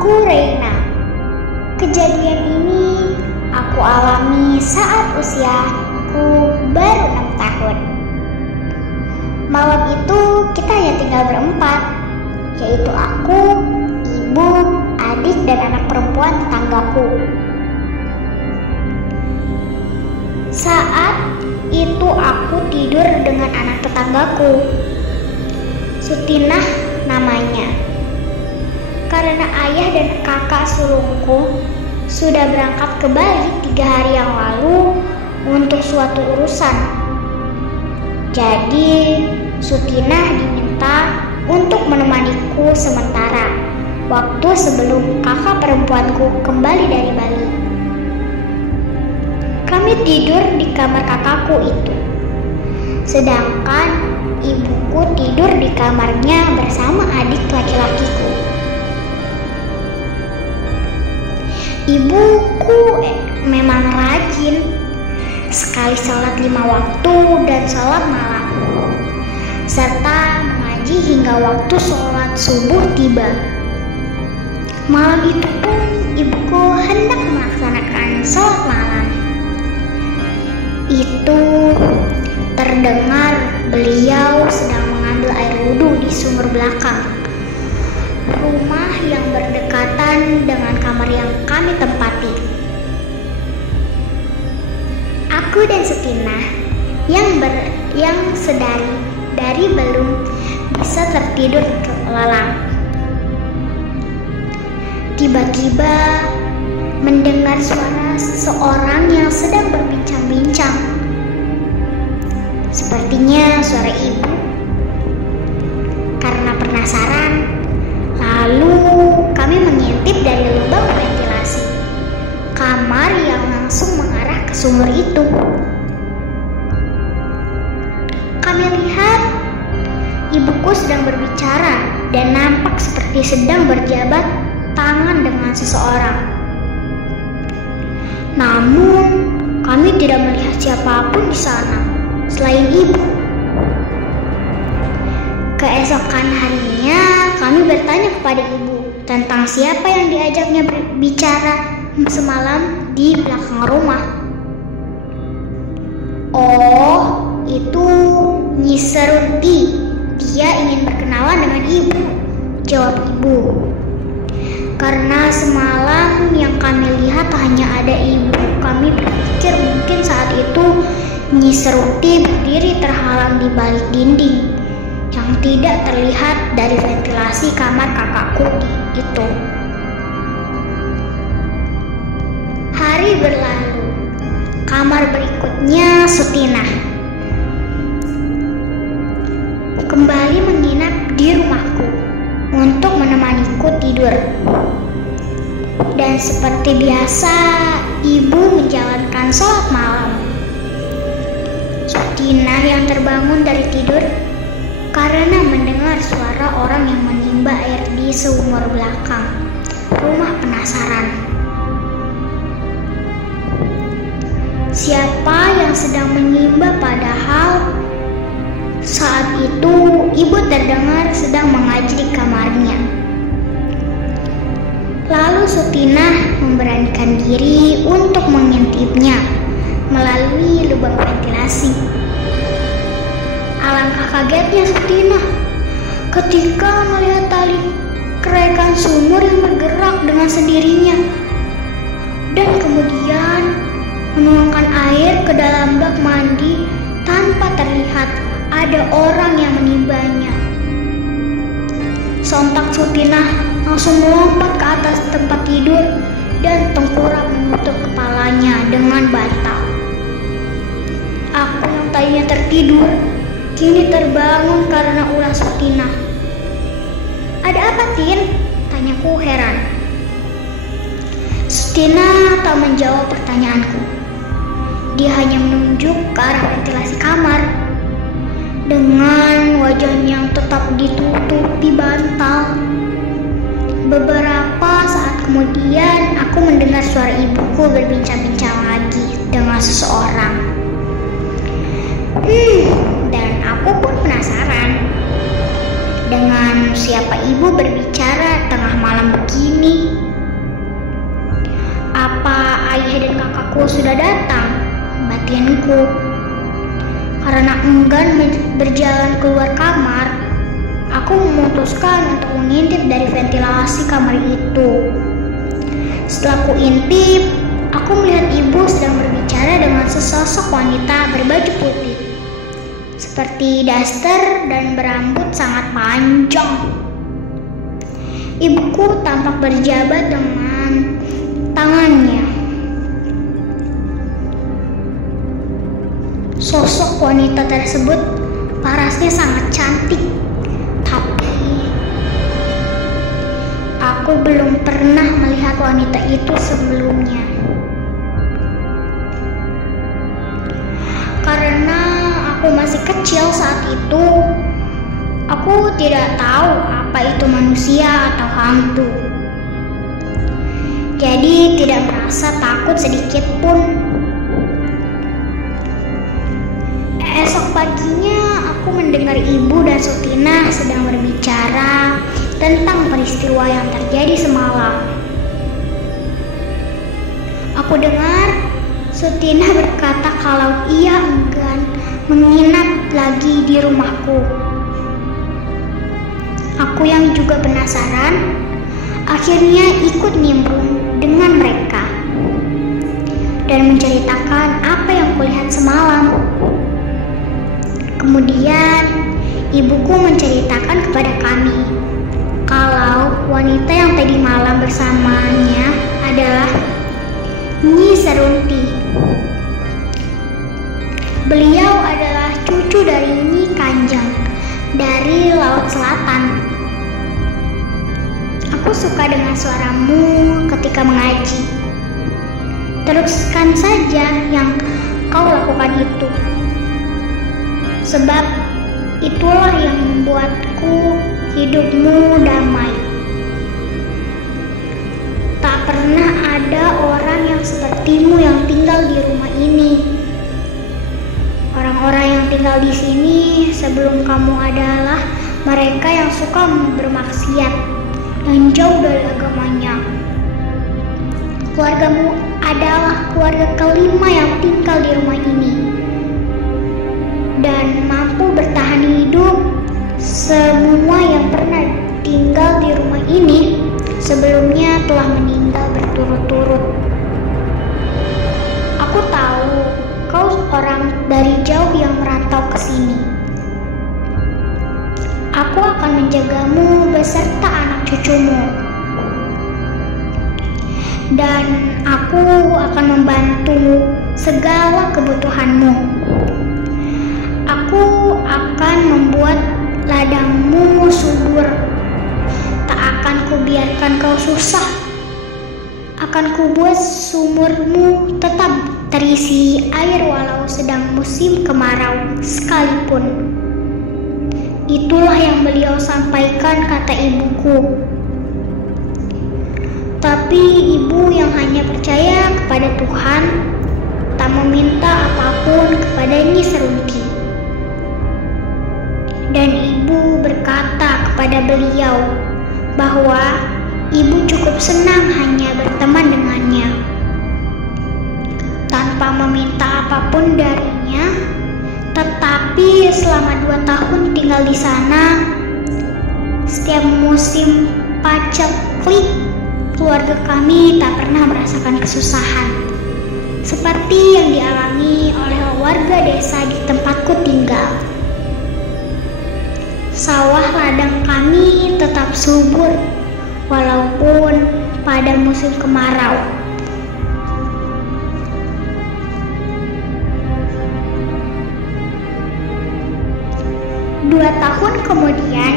Namaku Reina. Kejadian ini aku alami saat usiaku baru 6 tahun. Malam itu kita hanya tinggal berempat, yaitu aku, ibu, adik, dan anak perempuan tetanggaku. Saat itu aku tidur dengan anak tetanggaku, Sutinah namanya. Karena ayah dan kakak sulungku sudah berangkat ke Bali 3 hari yang lalu untuk suatu urusan. Jadi Sutinah diminta untuk menemaniku sementara waktu sebelum kakak perempuanku kembali dari Bali. Kami tidur di kamar kakakku itu, sedangkan ibuku tidur di kamarnya bersama adik laki-lakiku. Ibuku memang rajin sekali sholat 5 waktu dan sholat malam, serta mengaji hingga waktu sholat subuh tiba. Malam itu pun ibuku hendak melaksanakan sholat malam. Itu terdengar beliau sedang mengambil air wudhu di sumur belakang rumah yang berdekatan dengan kamar yang kami tempati. Aku dan Sutinah yang sedari belum bisa tertidur lelap. Tiba-tiba mendengar suara seseorang yang sedang berbincang-bincang. Sepertinya suara ibu. Karena penasaran, lalu kami mengintip dari lubang ventilasi kamar yang langsung mengarah ke sumur itu. Kami lihat ibuku sedang berbicara dan nampak seperti sedang berjabat tangan dengan seseorang. Namun kami tidak melihat siapapun di sana selain ibu. Keesokan harinya kami bertanya kepada ibu tentang siapa yang diajaknya berbicara semalam di belakang rumah. Oh, itu Nyi Serunti. Dia ingin berkenalan dengan ibu, jawab ibu. Karena semalam yang kami lihat hanya ada ibu, kami berpikir mungkin saat itu Nyi Serunti berdiri terhalang di balik dinding yang tidak terlihat dari ventilasi kamar kakakku itu. Hari berlalu. Kamar berikutnya Sutinah kembali menginap di rumahku untuk menemaniku tidur. Dan seperti biasa, ibu menjalankan sholat malam. Sutinah yang terbangun dari tidur karena mendengar suara orang yang menimba air di sumur belakang rumah penasaran. Siapa yang sedang menimba, padahal saat itu ibu terdengar sedang mengaji di kamarnya. Lalu Sutinah memberanikan diri untuk mengintipnya melalui lubang ventilasi. Alangkah kagetnya Sutinah ketika melihat tali kerekan sumur yang bergerak dengan sendirinya, dan kemudian menuangkan air ke dalam bak mandi tanpa terlihat ada orang yang menimbanya. Sontak Sutinah langsung melompat ke atas tempat tidur dan tengkurap menutup kepalanya dengan bantal. Aku yang tadinya tertidur kini terbangun karena ulah Sutinah. Ada apa, Tin? Tanyaku heran. Sutinah tak menjawab pertanyaanku. Dia hanya menunjuk ke arah ventilasi kamar dengan wajahnya yang tetap ditutupi bantal. Beberapa saat kemudian aku mendengar suara ibuku berbincang-bincang lagi dengan seseorang. Dan aku pun penasaran. Dengan siapa ibu berbicara tengah malam begini? Apa ayah dan kakakku sudah datang? Batinku. Karena enggan berjalan keluar kamar, aku memutuskan untuk mengintip dari ventilasi kamar itu. Setelah ku intip, aku melihat ibu sedang berbicara dengan sesosok wanita berbaju putih, seperti daster dan berambut sangat panjang. Ibuku tampak berjabat dengan tangannya. Sosok wanita tersebut parasnya sangat cantik, tapi aku belum pernah melihat wanita itu sebelumnya. Karena aku masih kecil saat itu, aku tidak tahu apa itu manusia atau hantu. Jadi tidak merasa takut sedikit pun. Esok paginya aku mendengar ibu dan Sutina sedang berbicara tentang peristiwa yang terjadi semalam. Aku dengar Sutina berkata kalau ia enggan menginap lagi di rumahku. Aku yang juga penasaran, akhirnya ikut nimbrung dengan mereka dan menceritakan apa yang kulihat semalam. Kemudian ibuku menceritakan kepada kami kalau wanita yang tadi malam bersamanya adalah Nyi Serunti. Beliau adalah cucu dari Nyi Kanjeng dari Laut Selatan. Aku suka dengan suaramu ketika mengaji. Teruskan saja yang kau lakukan itu. Sebab itulah yang membuatku hidupmu damai. Tak pernah ada orang yang sepertimu yang tinggal di rumah ini. Orang-orang yang tinggal di sini sebelum kamu adalah mereka yang suka bermaksiat dan jauh dari agamanya. Keluargamu adalah keluarga kelima yang tinggal di rumah ini dan mampu bertahan hidup. Semua yang pernah tinggal di rumah ini sebelumnya telah meninggal berturut-turut. Aku tahu kau orang dari jauh yang merantau ke sini. Aku akan menjagamu beserta anak cucumu. Dan aku akan membantu segala kebutuhanmu. Aku akan membuat ladangmu subur. Tak akan kubiarkan kau susah. Akan kubuat sumurmu tetap terisi air walau sedang musim kemarau sekalipun. Itulah yang beliau sampaikan, kata ibuku. Tapi ibu yang hanya percaya kepada Tuhan, tak meminta apapun kepada Nyi Serunti. Dan ibu berkata kepada beliau bahwa ibu cukup senang hanya berteman dengannya. Tanpa meminta apapun darinya, tetapi selama 2 tahun tinggal di sana, setiap musim paceklik, keluarga kami tak pernah merasakan kesusahan seperti yang dialami oleh warga desa di tempatku tinggal. Sawah ladang kami tetap subur walaupun pada musim kemarau. Dua tahun kemudian,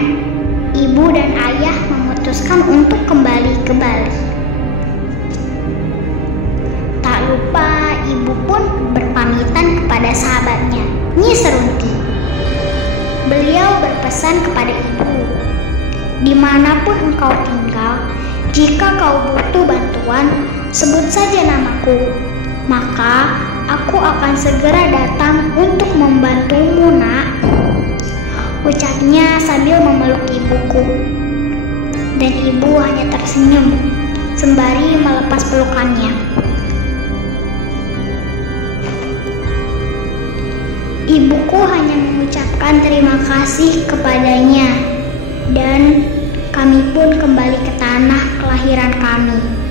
ibu dan ayah memutuskan untuk kembali ke Bali. Tak lupa ibu pun berpamitan kepada sahabatnya, Nyi Serunti. Beliau berpesan kepada ibu, dimanapun engkau tinggal, jika kau butuh bantuan, sebut saja namaku, maka aku akan segera datang untuk membantumu, nak. Ucapnya sambil memeluk memeluk ibuku. Dan ibu hanya tersenyum sembari melepas pelukannya. Ibuku hanya mengucapkan terima kasih kepadanya, dan kami pun kembali ke tanah kelahiran kami.